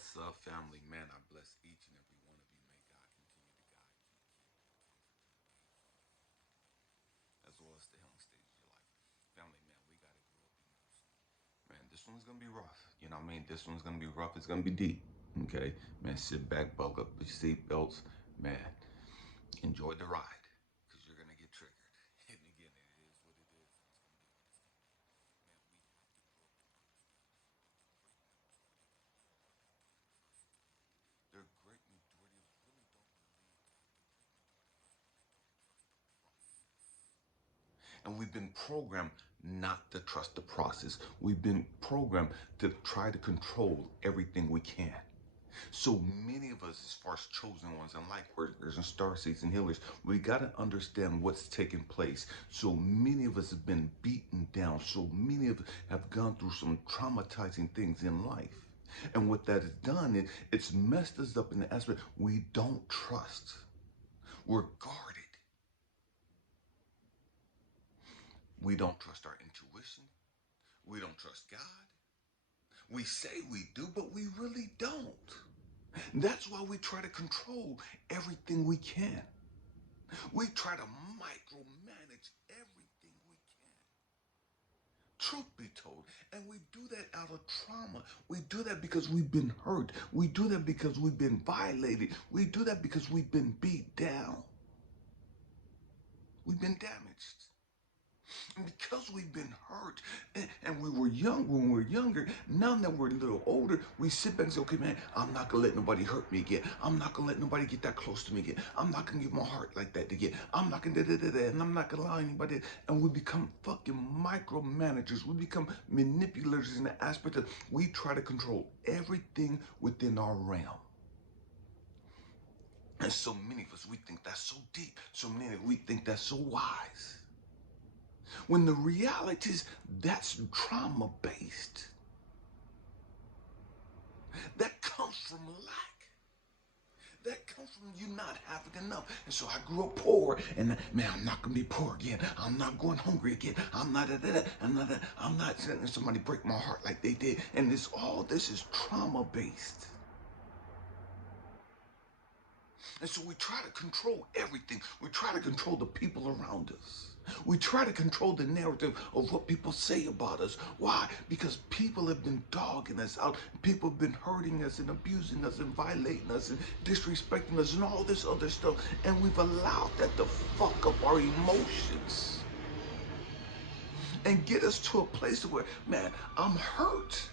What's up, family? Man, I bless each and every one of you. May God continue to guide you, as well as the healing stage of your life. Family, man, we got to grow up emotionally. Man, this one's going to be rough. You know what I mean? This one's going to be rough. It's going to be deep. Okay? Man, sit back, buckle up your seatbelts. Man, enjoy the ride because you're going to get triggered. And again, it is what it is. And it's going to be what it's going to be. Man, we have to grow up to understand the great majority of us really don't believe God. The great majority of us really don't trust the process. And we've been programmed not to trust the process. We've been programmed to try to control everything we can. So many of us, as far as chosen ones and light workers and star seeds and healers, we got to understand what's taking place. So many of us have been beaten down. So many of us have gone through some traumatizing things in life. And what that has done is it's messed us up in the aspect we don't trust. We're guarded. We don't trust our intuition. We don't trust God. We say we do, but we really don't. That's why we try to control everything we can. We try to micromanage everything we can. Truth be told, and we do that out of trauma. We do that because we've been hurt. We do that because we've been violated. We do that because we've been beat down. We've been damaged. And because we've been hurt and we were young when we were younger, now that we're a little older, we sit back and say, okay, man, I'm not going to let nobody hurt me again. I'm not going to let nobody get that close to me again. I'm not going to give my heart like that again. I'm not going to da-da-da-da, and I'm not going to allow anybody. And we become fucking micromanagers. We become manipulators in the aspect of we try to control everything within our realm. And so many of us, we think that's so deep. So many of us, we think that's so wise. When the reality is that's trauma based. That comes from lack. That comes from you not having enough. And so I grew up poor, and man, I'm not gonna be poor again. I'm not going hungry again. I'm not I'm not letting somebody break my heart like they did. And this is trauma based. And so we try to control everything. We try to control the people around us. We try to control the narrative of what people say about us. Why? Because people have been dogging us out. People have been hurting us and abusing us and violating us and disrespecting us and all this other stuff. And we've allowed that to fuck up our emotions and get us to a place where, man, I'm hurt.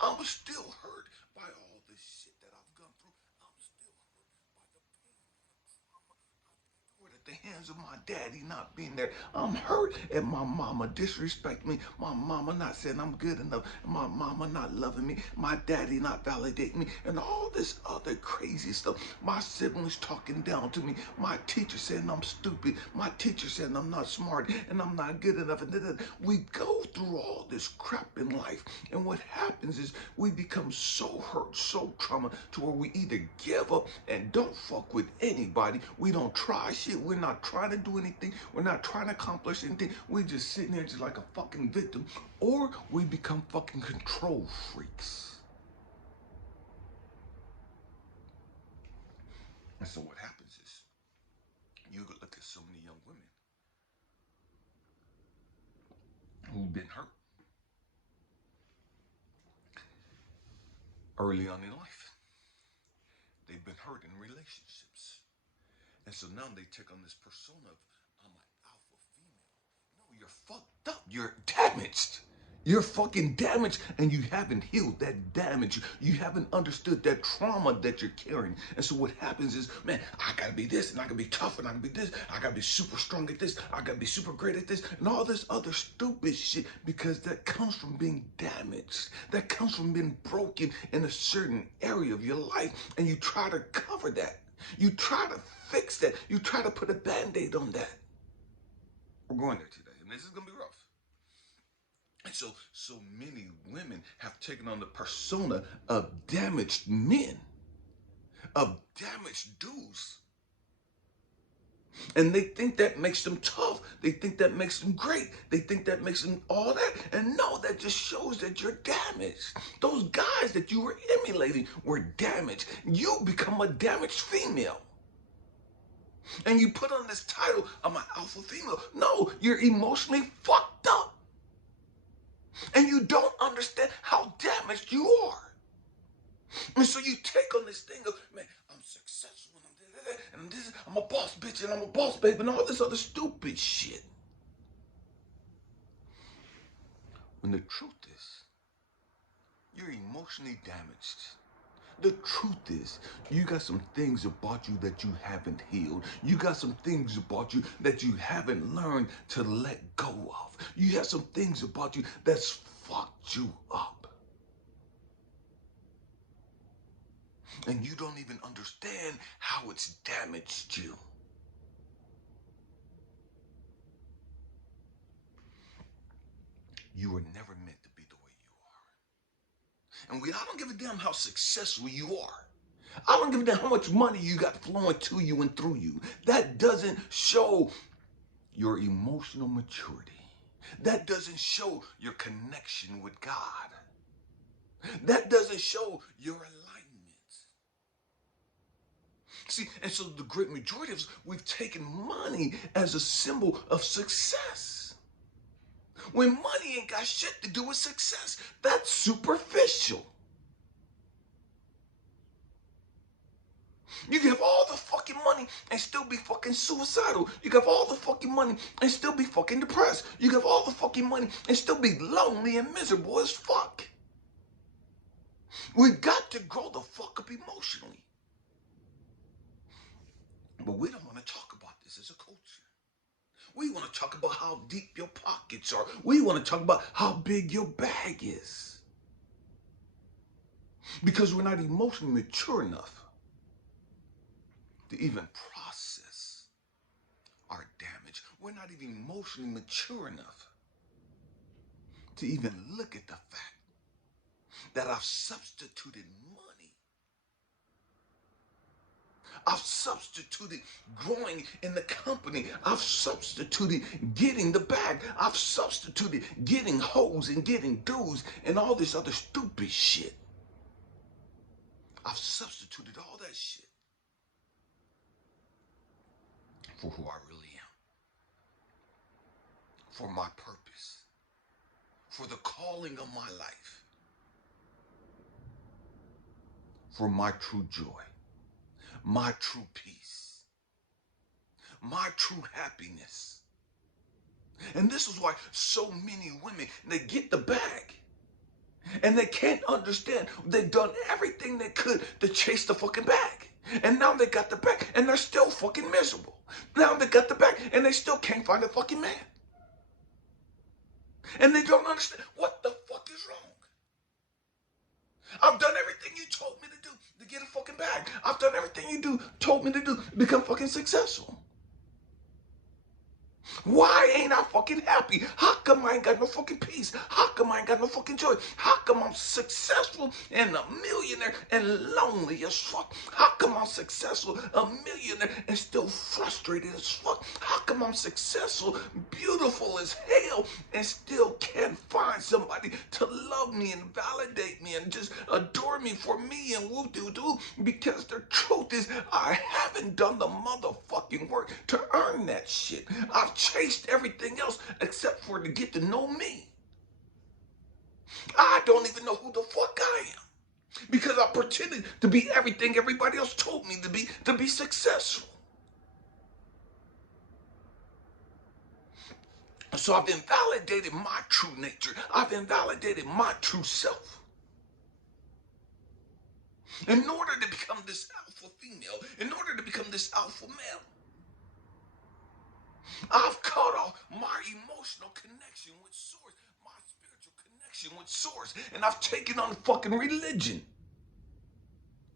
I'm still hurt by all this shit that I've gone through. I'm still hurt by the pain and the trauma at the hands of my daddy not being there. I'm hurt at my mama disrespecting me. My mama not saying I'm good enough. My mama not loving me. My daddy not validating me. And all this other crazy stuff. My siblings talking down to me. My teacher saying I'm stupid. My teacher saying I'm not smart and I'm not good enough. And then we go through all this crap in life. And what happens is we become so hurt, so trauma to where we either give up and don't fuck with anybody. We don't try shit. We're not trying to do anything. We're not trying to accomplish anything. We're just sitting there just like a fucking victim. Or we become fucking control freaks. And so what happens is you look at so many young women who've been hurt early on in life. They've been hurt in relationships. And so now they take on this persona of, I'm an alpha female. No, you're fucked up. You're damaged. You're fucking damaged and you haven't healed that damage. You haven't understood that trauma that you're carrying. And so what happens is, man, I gotta be this and I gotta be tough and I gotta be this. I gotta be super strong at this. I gotta be super great at this and all this other stupid shit because that comes from being damaged. That comes from being broken in a certain area of your life and you try to cover that. You try to fix that. You try to put a band-aid on that. We're going there today and this is gonna be rough. And so many women have taken on the persona of damaged men, of damaged dudes. And they think that makes them tough. They think that makes them great. They think that makes them all that. And no, that just shows that you're damaged. Those guys that you were emulating were damaged. You become a damaged female. And you put on this title, I'm an alpha female. No, you're emotionally fucked up. And you don't understand how damaged you are. And so you take on this thing of, man, I'm successful and I'm a boss bitch and I'm a boss babe and all this other stupid shit. When the truth is, you're emotionally damaged. The truth is, you got some things about you that you haven't healed. You got some things about you that you haven't learned to let go of. You have some things about you that's fucked you up. And you don't even understand how it's damaged you. You were never meant to be the way you are. And I don't give a damn how successful you are. I don't give a damn how much money you got flowing to you and through you. That doesn't show your emotional maturity. That doesn't show your connection with God. That doesn't show your alignment. See, and so the great majority of us, we've taken money as a symbol of success. When money ain't got shit to do with success, that's superficial. You can have all the fucking money and still be fucking suicidal. You can have all the fucking money and still be fucking depressed. You can have all the fucking money and still be lonely and miserable as fuck. We've got to grow the fuck up emotionally. But we don't want to talk about this as a culture. We want to talk about how deep your pockets are. We want to talk about how big your bag is. Because we're not emotionally mature enough to even process our damage. We're not even emotionally mature enough to even look at the fact that I've substituted money. I've substituted growing in the company. I've substituted getting the bag. I've substituted getting hoes and getting dudes and all this other stupid shit. I've substituted all that shit for who I really am. For my purpose. For the calling of my life. For my true joy. My true peace. My true happiness. And this is why so many women, they get the bag. And they can't understand. They've done everything they could to chase the fucking bag. And now they got the bag and they're still fucking miserable. Now they got the bag and they still can't find a fucking man. And they don't understand what the fuck is wrong. I've done everything you told me to do to get a fucking bag. I've done everything you told me to do to become fucking successful. Why ain't I fucking happy? How come I ain't got no fucking peace? How come I ain't got no fucking joy? How come I'm successful and a millionaire and lonely as fuck? How come I'm successful, a millionaire, and still frustrated as fuck? How come I'm successful, beautiful as hell, and still can't find somebody to love me and validate me and just adore me for me and woo-doo-doo? Because the truth is, I haven't done the motherfucking work to earn that shit. I've chased everything else except for to get to know me. I don't even know who the fuck I am because I pretended to be everything everybody else told me to be successful. So I've invalidated my true nature. I've invalidated my true self. In order to become this alpha female, in order to become this alpha male, I've cut off my emotional connection with source, my spiritual connection with source, and I've taken on fucking religion.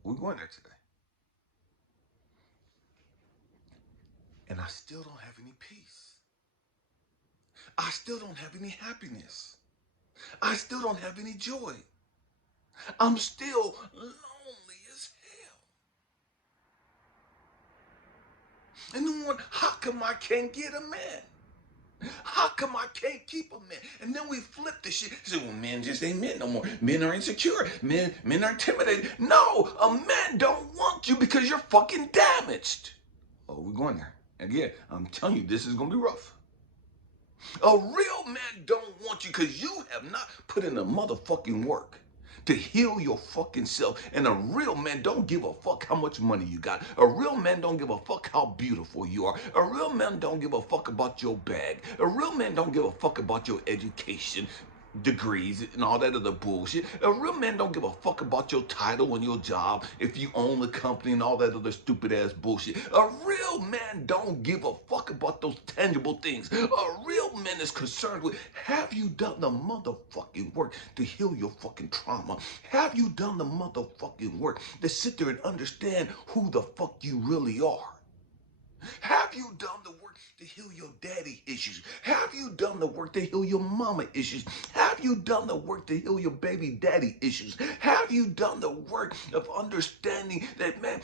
We're going there today. And I still don't have any peace. I still don't have any happiness. I still don't have any joy. I'm still lonely as And then one, how come I can't get a man? How come I can't keep a man? And then we flip the shit. Say, well, men just ain't men no more. Men are insecure. Men are intimidated. No, a man don't want you because you're fucking damaged. Oh, we're going there. Again, I'm telling you, this is gonna be rough. A real man don't want you because you have not put in the motherfucking work to heal your fucking self. And a real man don't give a fuck how much money you got. A real man don't give a fuck how beautiful you are. A real man don't give a fuck about your bag. A real man don't give a fuck about your education, degrees, and all that other bullshit. A real man don't give a fuck about your title and your job, if you own the company and all that other stupid ass bullshit. A real man don't give a fuck about those tangible things. A real man is concerned with, have you done the motherfucking work to heal your fucking trauma? Have you done the motherfucking work to sit there and understand who the fuck you really are? Have you done the work to heal your daddy issues? Have you done the work to heal your mama issues? Have you done the work to heal your baby daddy issues? Have you done the work of understanding that, man,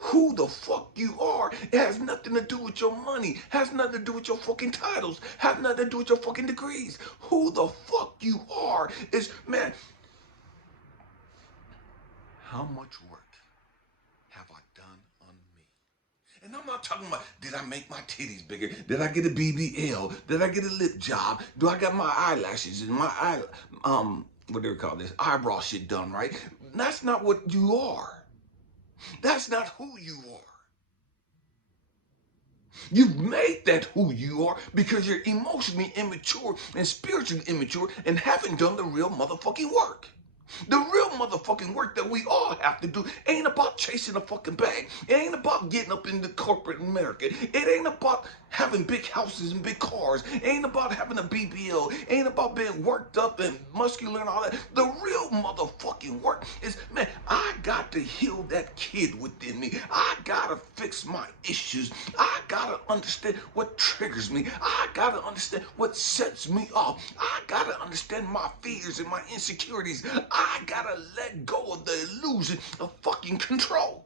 who the fuck you are? It has nothing to do with your money. Has nothing to do with your fucking titles. Has nothing to do with your fucking degrees. Who the fuck you are is, man, how much work have I done on me? And I'm not talking about, did I make my titties bigger? Did I get a BBL? Did I get a lip job? Do I got my eyelashes and my what do they call this? Eyebrow shit done, right? That's not what you are. That's not who you are. You've made that who you are because you're emotionally immature and spiritually immature and haven't done the real motherfucking work. The real motherfucking work that we all have to do ain't about chasing a fucking bag. It ain't about getting up into corporate America. It ain't about having big houses and big cars. It ain't about having a BBL. It ain't about being worked up and muscular and all that. The real motherfucking work is, man, I got to heal that kid within me. I gotta fix my issues. I gotta understand what triggers me. I gotta understand what sets me off. I gotta understand my fears and my insecurities. I gotta let go of the illusion of fucking control.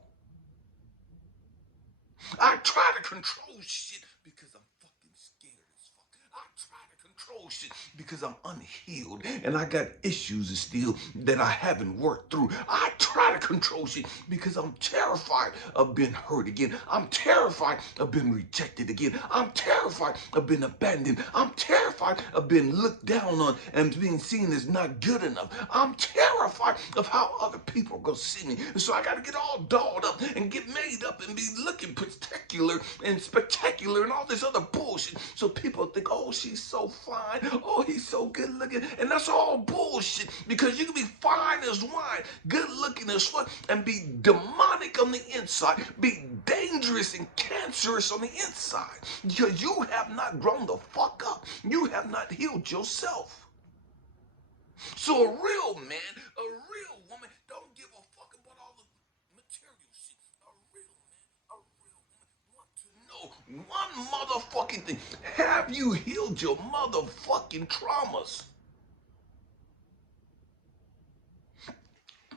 I try to control shit because I'm fucking scared as fuck. I try to control shit because I'm unhealed and I got issues still that I haven't worked through. I try to control shit because I'm terrified of being hurt again. I'm terrified of being rejected again. I'm terrified of being abandoned. I'm terrified of being looked down on and being seen as not good enough. I'm terrified of how other people are gonna see me. And so I gotta get all dolled up and get made up and be looking spectacular and spectacular and all this other bullshit. So people think, oh, she's so fine. Oh, he's so good looking. And that's all bullshit because you can be fine as wine, good looking as fuck, and be demonic on the inside, be dangerous and cancerous on the inside because you have not grown the fuck up. You have not healed yourself. So a real man, a real woman, don't give a fuck about all the material shit. A real man, a real woman want to know one motherfucking thing. Have you healed your motherfucking traumas?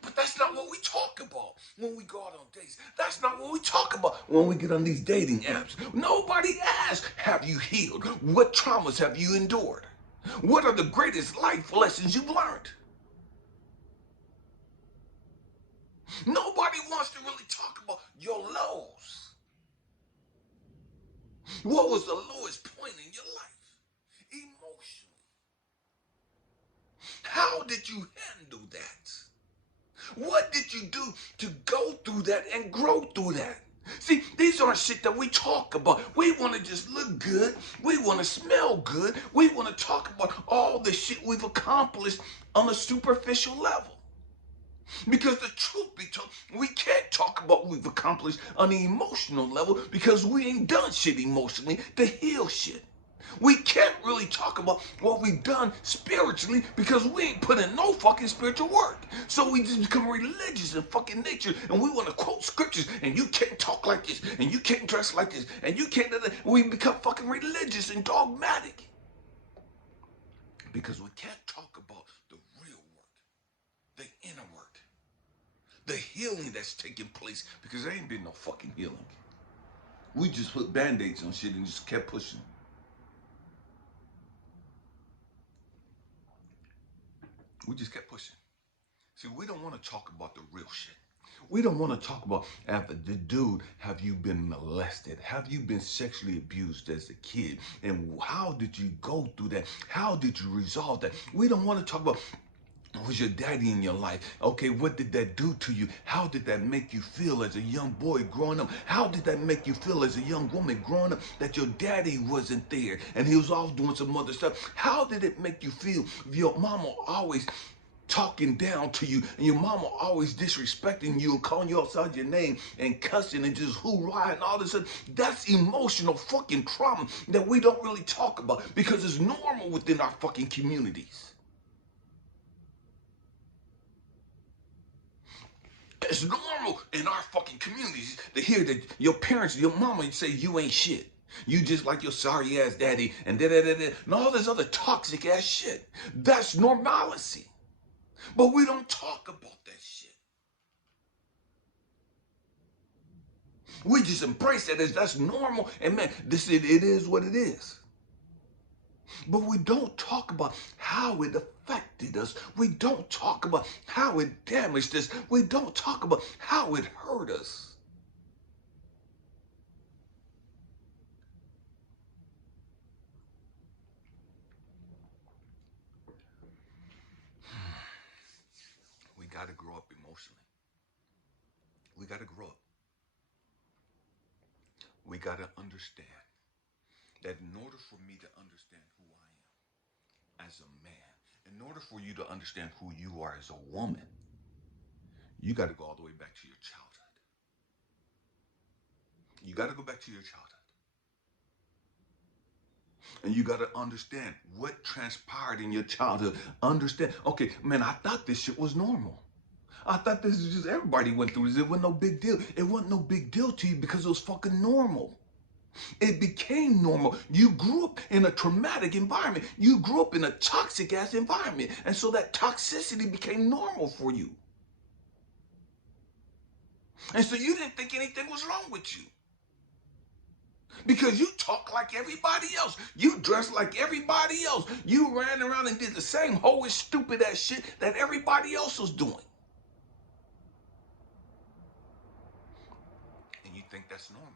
But that's not what we talk about when we go out on dates. That's not what we talk about when we get on these dating apps. Nobody asks, have you healed? What traumas have you endured? What are the greatest life lessons you've learned? Nobody wants to really talk about your lows. What was the lowest point in your life? Emotionally. How did you handle that? What did you do to go through that and grow through that? See, these aren't shit that we talk about. We want to just look good. We want to smell good. We want to talk about all the shit we've accomplished on a superficial level. Because the truth be told, we can't talk about what we've accomplished on the emotional level because we ain't done shit emotionally to heal shit. We can't really talk about what we've done spiritually because we ain't put in no fucking spiritual work. So we just become religious in fucking nature and we want to quote scriptures and you can't talk like this and you can't dress like this and you can't do that. We become fucking religious and dogmatic because we can't talk about the real work, the inner work, the healing that's taking place because there ain't been no fucking healing. We just put band-aids on shit and just kept pushing. We just kept pushing. See, we don't want to talk about the real shit. We don't want to talk about, after the dude, have you been molested? Have you been sexually abused as a kid? And how did you go through that? How did you resolve that? We don't want to talk about, was your daddy in your life? Okay, what did that do to you? How did that make you feel as a young boy growing up? How did that make you feel as a young woman growing up that your daddy wasn't there and he was off doing some other stuff? How did it make you feel if your mama always talking down to you and your mama always disrespecting you and calling you outside your name and cussing and just hoorah and all this stuff? That's emotional fucking trauma that we don't really talk about because it's normal within our fucking communities. It's normal in our fucking communities to hear that your parents, your mama say you ain't shit. You just like your sorry ass daddy and da da da da and all this other toxic ass shit. That's normalcy. But we don't talk about that shit. We just embrace that as that's normal and man, it is what it is. But we don't talk about how it affected us. We don't talk about how it damaged us. We don't talk about how it hurt us. We got to grow up emotionally. We got to grow up. We got to understand that in order for me to understand who I am as a man, in order for you to understand who you are as a woman, you got to go all the way back to your childhood. You got to go back to your childhood. And you got to understand what transpired in your childhood. Understand, okay, man, I thought this shit was normal. I thought this was just everybody went through this. It wasn't no big deal. It wasn't no big deal to you because it was fucking normal. It became normal. You grew up in a traumatic environment. You grew up in a toxic ass environment. And so that toxicity became normal for you. And so you didn't think anything was wrong with you. Because you talk like everybody else. You dress like everybody else. You ran around and did the same hoish, stupid ass shit that everybody else was doing. And you think that's normal.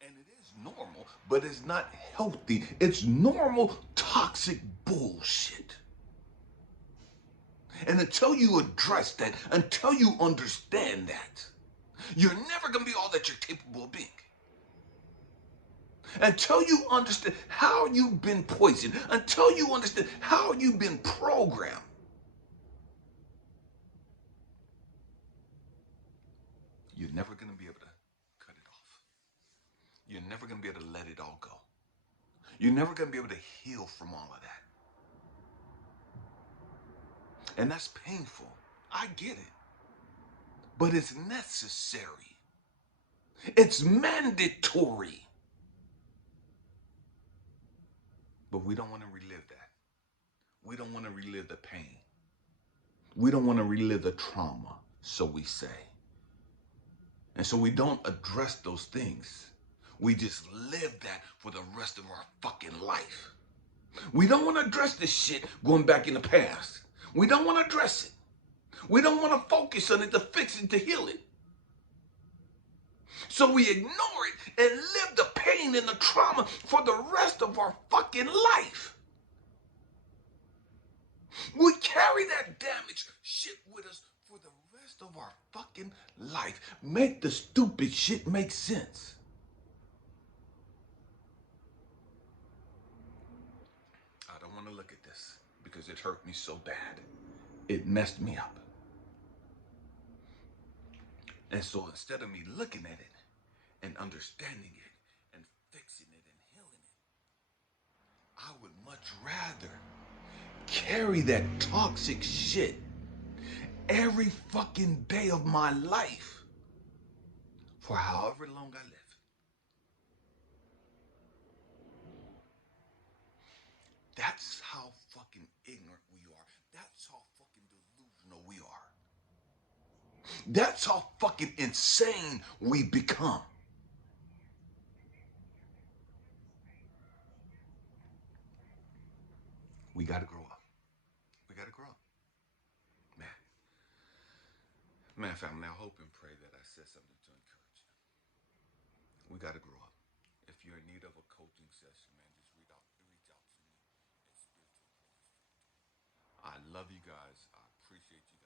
And it is normal, but it's not healthy. It's normal, toxic bullshit. And until you address that, until you understand that, you're never going to be all that you're capable of being. Until you understand how you've been poisoned, until you understand how you've been programmed, you're never going to be able to cut it off. You're never going to be able to let it all go. You're never going to be able to heal from all of that. And that's painful. I get it. But it's necessary. It's mandatory. But we don't want to relive that. We don't want to relive the pain. We don't want to relive the trauma, so we say. And so we don't address those things. We just live that for the rest of our fucking life. We don't want to address this shit going back in the past. We don't want to address it. We don't want to focus on it to fix it, to heal it. So we ignore it and live the pain and the trauma for the rest of our fucking life. We carry that damaged shit with us for the rest of our fucking life. Make the stupid shit make sense. I don't want to look at this because it hurt me so bad. It messed me up. And so instead of me looking at it and understanding it and fixing it and healing it, I would much rather carry that toxic shit every fucking day of my life for however long I live. That's how fucking ignorant we are. That's how fucking delusional we are. That's how fucking insane we become. got to grow up. We got to grow up. Man. Man, family, I hope and pray that I said something to encourage you. We got to grow up. If you're in need of a coaching session, man, just reach out to me at Spiritual Drilling Instructor. I love you guys. I appreciate you guys.